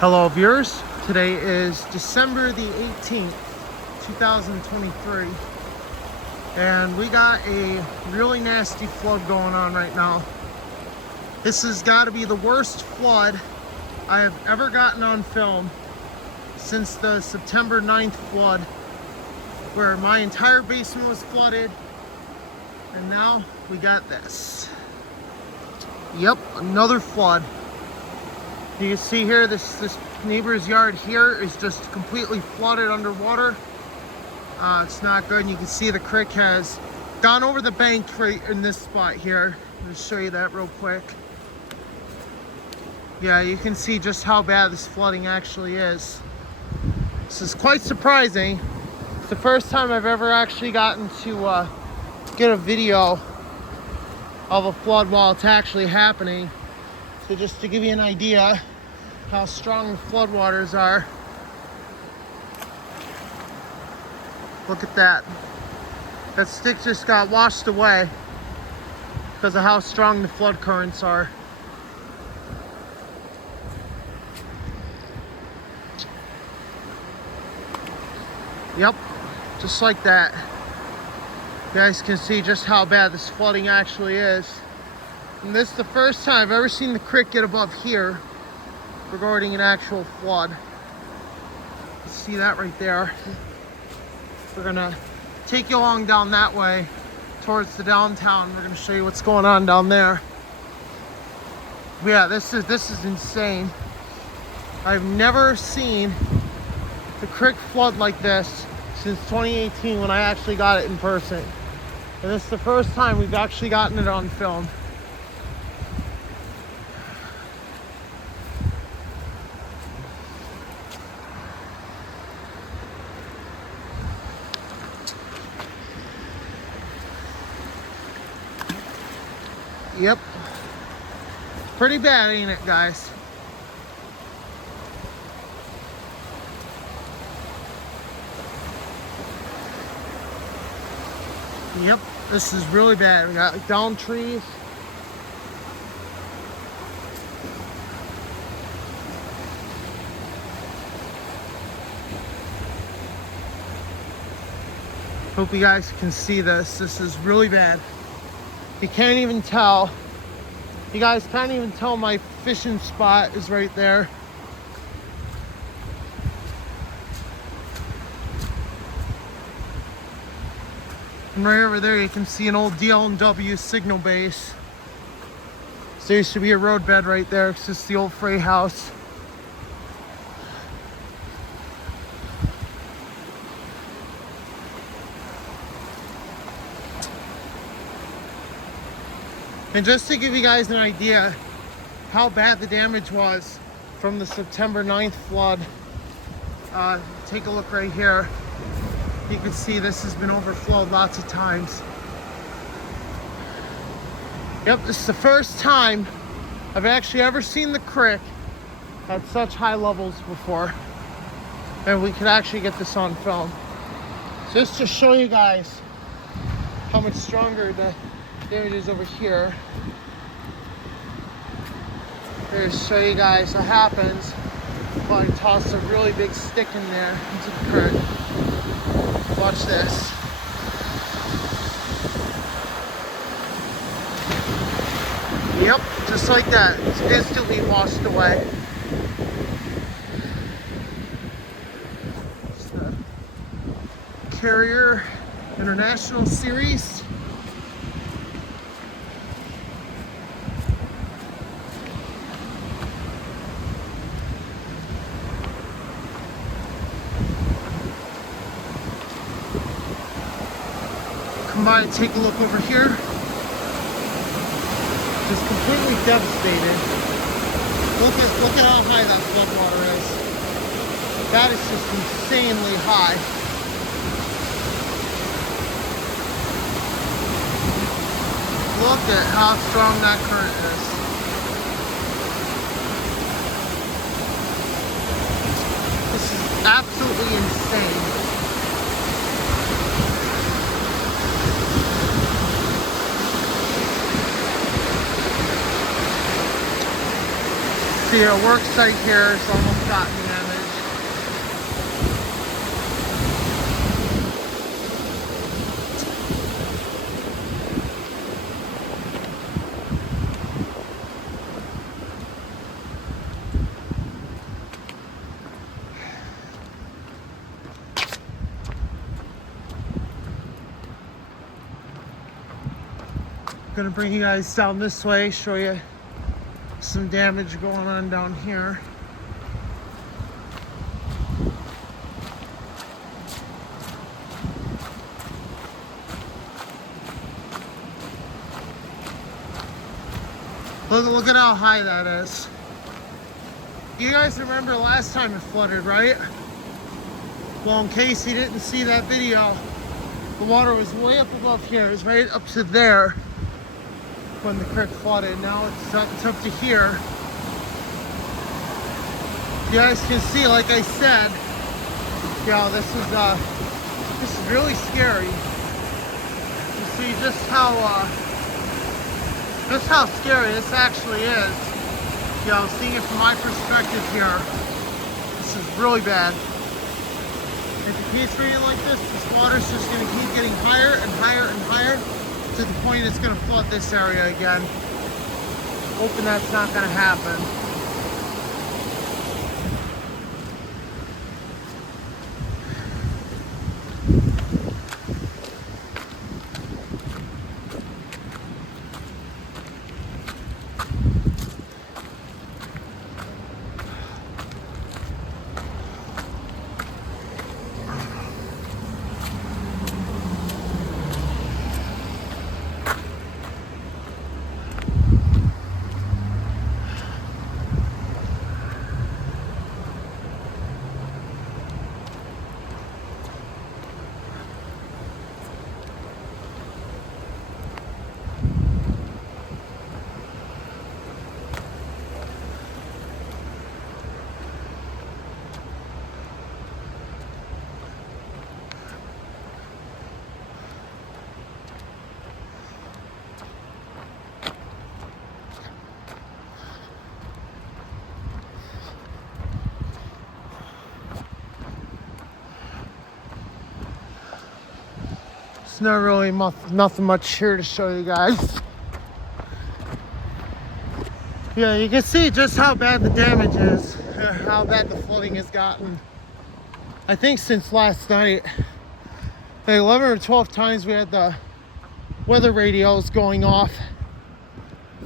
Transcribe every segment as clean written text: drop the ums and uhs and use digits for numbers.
Hello viewers, today is December the 18th, 2023, and we got a really nasty flood going on right now. This has got to be the worst flood I have ever gotten on film since the September 9th flood, where my entire basement was flooded, and now we got this. Yep, another flood. You can see here, this neighbor's yard here is just completely flooded underwater. It's not good, and you can see the creek has gone over the bank right in this spot here. I'll just show you that real quick. Yeah, you can see just how bad this flooding actually is. This is quite surprising. It's the first time I've ever actually gotten to get a video of a flood while it's actually happening. So just to give you an idea how strong the floodwaters are. Look at that. That stick just got washed away because of how strong the flood currents are. Yep, just like that. You guys can see just how bad this flooding actually is. And this is the first time I've ever seen the creek get above here regarding an actual flood. You see that right there. We're gonna take you along down that way towards the downtown. We're gonna show you what's going on down there. Yeah, this is insane. I've never seen the creek flood like this since 2018 when I actually got it in person. And this is the first time we've actually gotten it on film. Yep. Pretty bad, ain't it, guys? Yep, this is really bad. We got like downed trees. Hope you guys can see this. This is really bad. You can't even tell. You guys can't even tell my fishing spot is right there. And right over there you can see an old DL&W signal base. So there used to be a roadbed right there. It's just the old freight house. And just to give you guys an idea how bad the damage was from the September 9th flood, take a look right here. You can see this has been overflowed lots of times. Yep, this is the first time I've actually ever seen the creek at such high levels before. And we could actually get this on film. Just to show you guys how much stronger the damage is over here. Here to show you guys what happens if I toss a really big stick in there into the current. Watch this. Yep, just like that. It's instantly washed away. It's the Carrier International Series. Come by and take a look over here. Just completely devastated. Look at how high that floodwater is. That is just insanely high. Look at how strong that current is. This is absolutely insane. see our work site here is almost gotten damaged. Gonna bring you guys down this way, show you some damage going on down here. Look at how high that is. You guys remember last time it flooded, right? Well, in case you didn't see that video, the water was way up above here. It was right up to there when the creek flooded. Now it's up to here. You guys can see, like I said, yeah, this is really scary. You see just how scary this actually is. You know, seeing it from my perspective here, this is really bad. If it keeps raining like this water's just going to keep getting higher and higher and higher to the point it's going to flood this area again. Hoping that's not going to happen. There's not really nothing much here to show you guys. Yeah, you can see just how bad the damage is, how bad the flooding has gotten. I think since last night, like 11 or 12 times we had the weather radios going off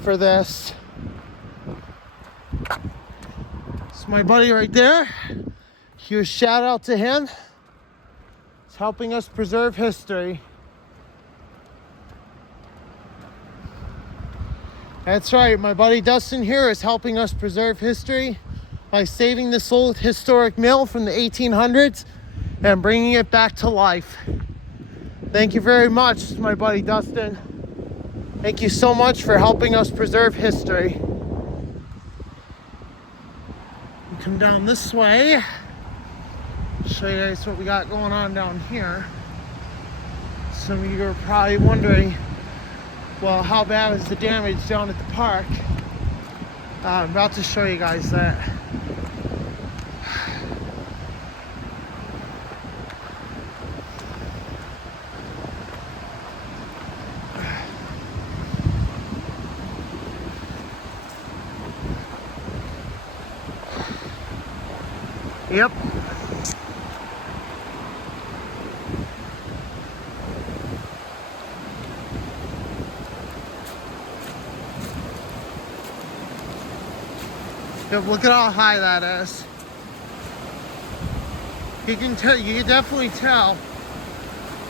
for this. It's my buddy right there. Huge shout out to him. It's helping us preserve history. That's right, my buddy Dustin here is helping us preserve history by saving this old historic mill from the 1800s and bringing it back to life. Thank you very much, my buddy Dustin. Thank you so much for helping us preserve history. We come down this way, show you guys what we got going on down here. Some of you are probably wondering, well, how bad is the damage down at the park? I'm about to show you guys that. Yep. Look at how high that is. You can definitely tell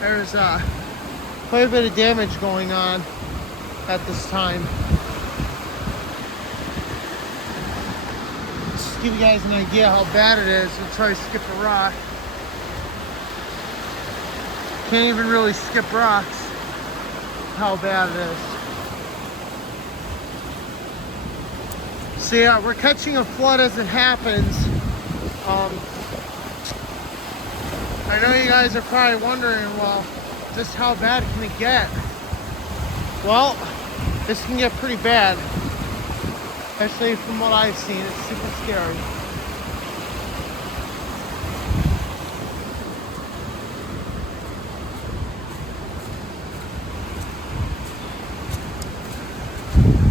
there's quite a bit of damage going on at this time. Just to give you guys an idea how bad it is, we'll try to skip a rock. Can't even really skip rocks, how bad it is. So yeah, we're catching a flood as it happens. I know you guys are probably wondering, well, just how bad can it get? Well, this can get pretty bad. Especially from what I've seen, it's super scary.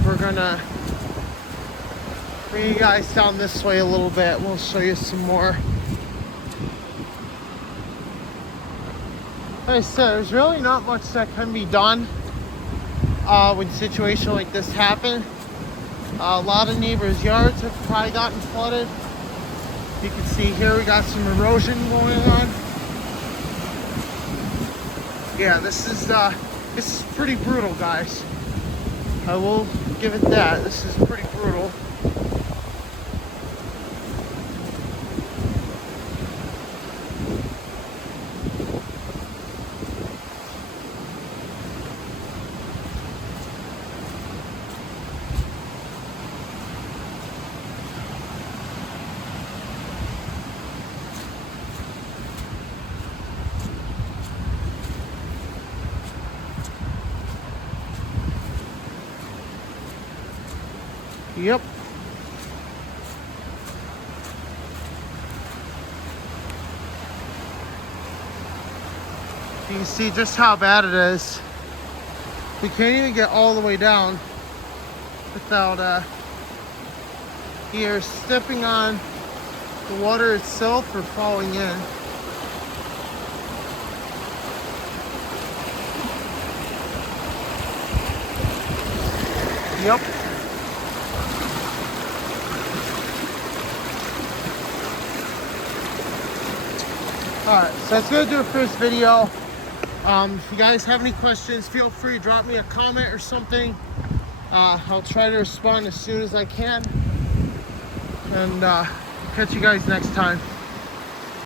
We're gonna bring you guys down this way a little bit. We'll show you some more. Like I said, there's really not much that can be done when a situation like this happens. A lot of neighbors' yards have probably gotten flooded. You can see here we got some erosion going on. Yeah, this is pretty brutal, guys. I will give it that. This is pretty brutal. Yep. You can see just how bad it is. We can't even get all the way down without either stepping on the water itself or falling in. Yep. Alright, so that's gonna do it for this video. If you guys have any questions, feel free to drop me a comment or something. I'll try to respond as soon as I can. And catch you guys next time.